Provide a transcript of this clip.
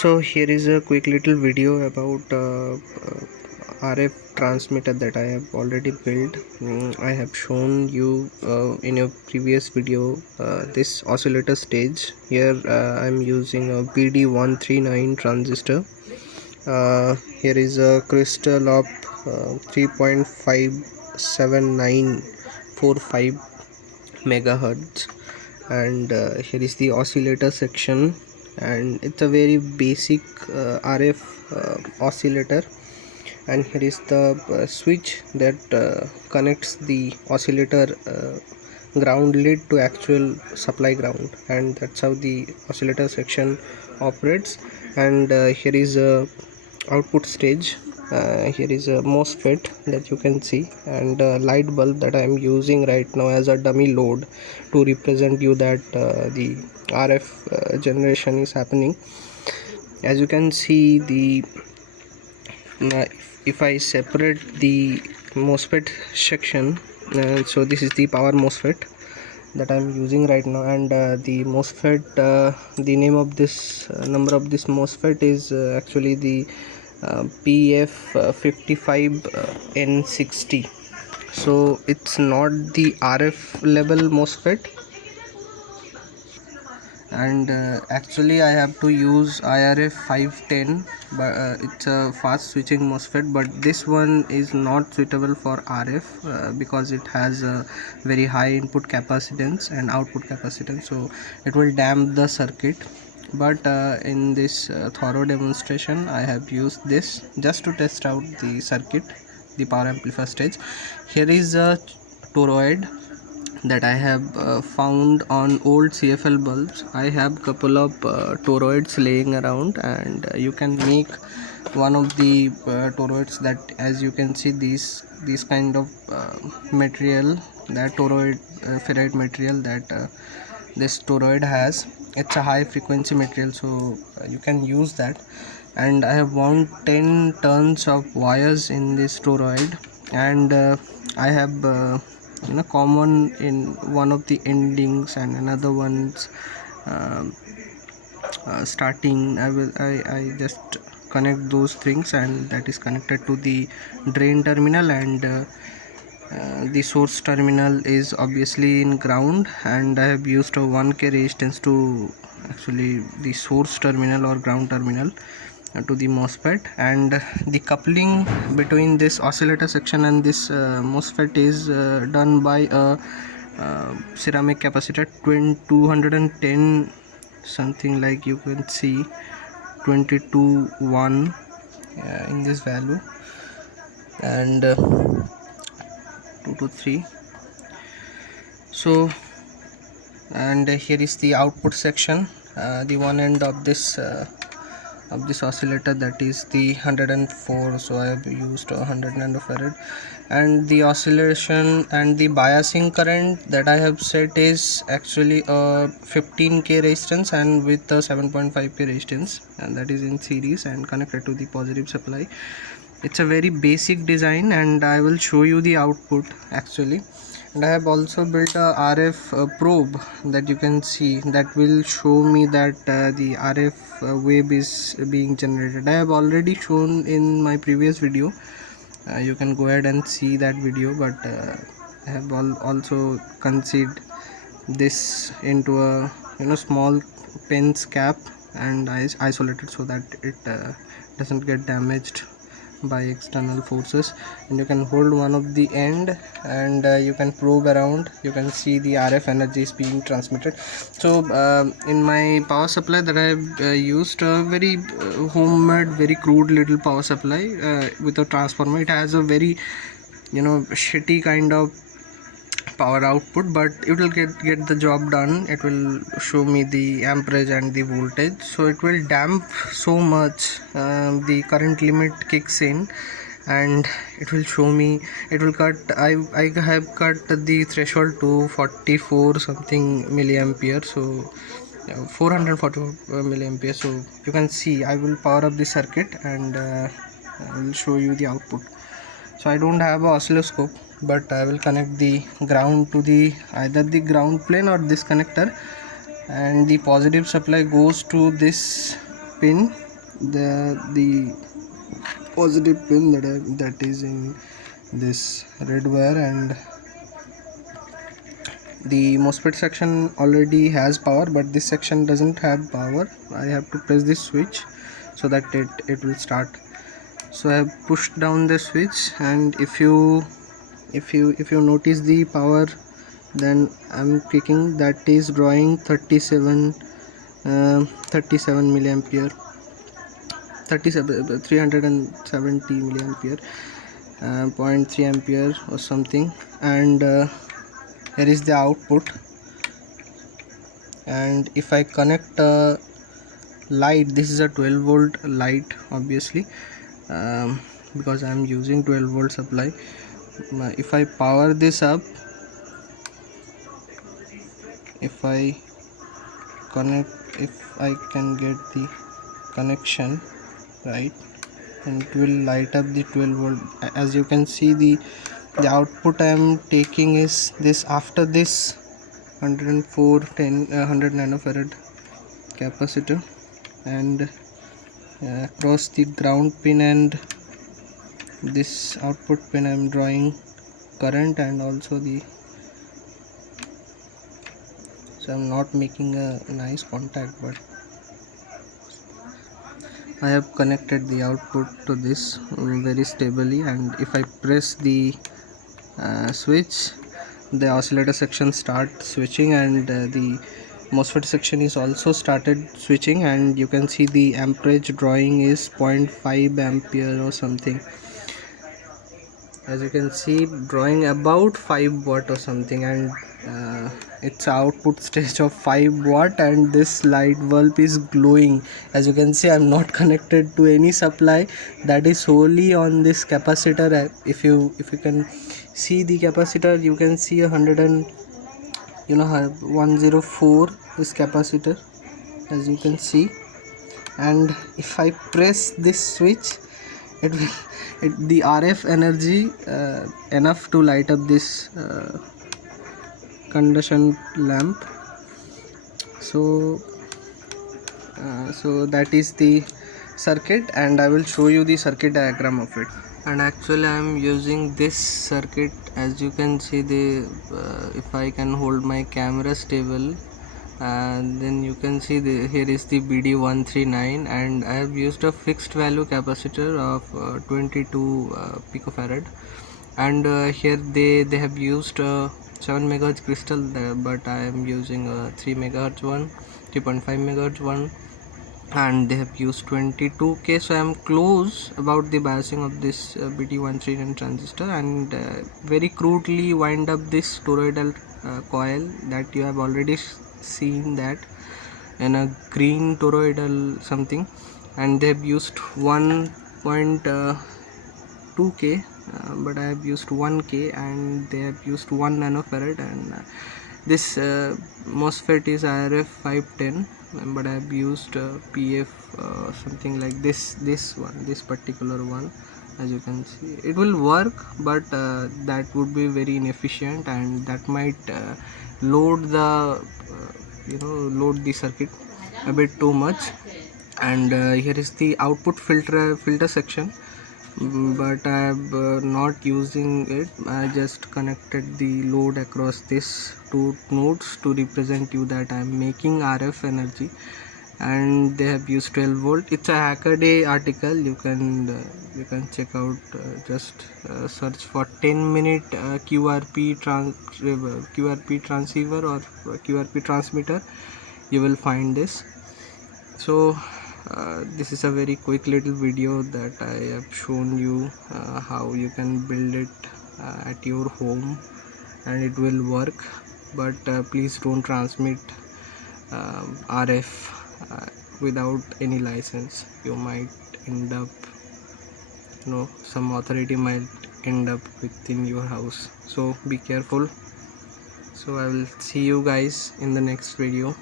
So here is a quick little video about RF transmitter that I have already built. I have shown you in a previous video this oscillator stage. Here I am using a BD139 transistor. Here is a crystal of 3.57945 megahertz, and here is the oscillator section, and it's a very basic RF oscillator. And here is the switch that connects the oscillator ground lead to actual supply ground, and that's how the oscillator section operates. And here is a output stage. Here is a MOSFET that you can see, and a light bulb that I am using right now as a dummy load to represent you that the RF generation is happening. As you can see, the if I separate the MOSFET section, so this is the power MOSFET that I'm using right now, and the MOSFET, the name of this number of this MOSFET is actually the PF55N60. So it's not the RF level MOSFET, and actually I have to use IRF 510, but it's a fast switching MOSFET, but this one is not suitable for RF because it has a very high input capacitance and output capacitance, so it will damp the circuit. But in this thorough demonstration I have used this just to test out the circuit, the power amplifier stage. Here is a toroid that I have found on old CFL bulbs. I have couple of toroids laying around, and you can make one of the toroids that, as you can see, these kind of material, that toroid ferrite material that this toroid has. It's a high frequency material, so you can use that. And I have wound 10 turns of wires in this toroid, and I have common in one of the endings and another one's starting. I just connect those things, and that is connected to the drain terminal, and the source terminal is obviously in ground, and I have used a 1k resistance to actually the source terminal or ground terminal to the MOSFET. And the coupling between this oscillator section and this MOSFET is done by a ceramic capacitor 210 something, like you can see 22.1 in this value, and 2 to 3. So, and here is the output section. The one end of this oscillator, that is the 104, so I have used 100 nanofarad, and the oscillation and the biasing current that I have set is actually a 15k resistance and with a 7.5k resistance, and that is in series and connected to the positive supply. It's a very basic design, and I will show you the output actually. And I have also built a RF probe that you can see, that will show me that the RF wave is being generated. I have already shown in my previous video. You can go ahead and see that video, but I have also concealed this into a small pen's cap, and I isolated so that it doesn't get damaged by external forces. And you can hold one of the end, and you can probe around. You can see the RF energy is being transmitted. So in my power supply that I have used a very homemade, very crude little power supply with a transformer. It has a very shitty kind of power output, but it will get the job done. It will show me the amperage and the voltage, so it will damp so much. The current limit kicks in, and it will show me, it will cut. I have cut the threshold to 44 something milliampere, so 444 milliampere. So you can see I will power up the circuit, and I will show you the output. So I don't have an oscilloscope, but I will connect the ground to the either the ground plane or this connector, and the positive supply goes to this pin, the positive pin that is in this red wire, and the MOSFET section already has power, but this section doesn't have power. I have to press this switch so that it will start. So I have pushed down the switch, and if you notice the power, then I'm clicking, that is drawing 37 milliampere, 370 milliampere, 0.3 ampere or something. And here is the output. And if I connect a light, this is a 12 volt light, obviously, because I am using 12 volt supply. If I power this up, if I can get the connection right, and it will light up the 12 volt. As you can see, the output I am taking is this. After this 100 nanofarad capacitor, and across the ground pin and this output pin I am drawing current, and also so I'm not making a nice contact, but I have connected the output to this very stably. And if I press the switch, the oscillator section start switching, and the MOSFET section is also started switching, and you can see the amperage drawing is 0.5 ampere or something. As you can see, drawing about 5 watt or something, and its output stage of 5 watt, and this light bulb is glowing. As you can see, I'm not connected to any supply, that is solely on this capacitor. If you can see the capacitor, you can see 104 this capacitor, as you can see. And if I press this switch, it will the RF energy enough to light up this conduction lamp. So that is the circuit, and I will show you the circuit diagram of it. And actually I am using this circuit. As you can see, if I can hold my camera stable, then you can see here is the BD139, and I have used a fixed value capacitor of 22 picofarad, and here they have used 7 megahertz crystal, but I am using a 3 megahertz one, 3.5 megahertz one, and they have used 22k. So I am close about the biasing of this BD139 transistor, and very crudely wind up this toroidal coil that you have already seen that in a green toroidal something, and they have used 1.2k, but I have used 1k, and they have used 1 nanofarad, and this MOSFET is IRF 510, but I have used PF something like this particular one. As you can see, it will work, but that would be very inefficient, and that might load the load the circuit a bit too much. And here is the output filter section, but I am not using it. I just connected the load across this two nodes to represent you that I am making RF energy. And they have used 12 volt. It's a Hackaday article, you can check out. Just search for 10-minute QRP transceiver or QRP transmitter, you will find this. So this is a very quick little video that I have shown you how you can build it at your home, and it will work. But please don't transmit RF without any license. You might end up, some authority might end up within your house, so be careful. So I will see you guys in the next video.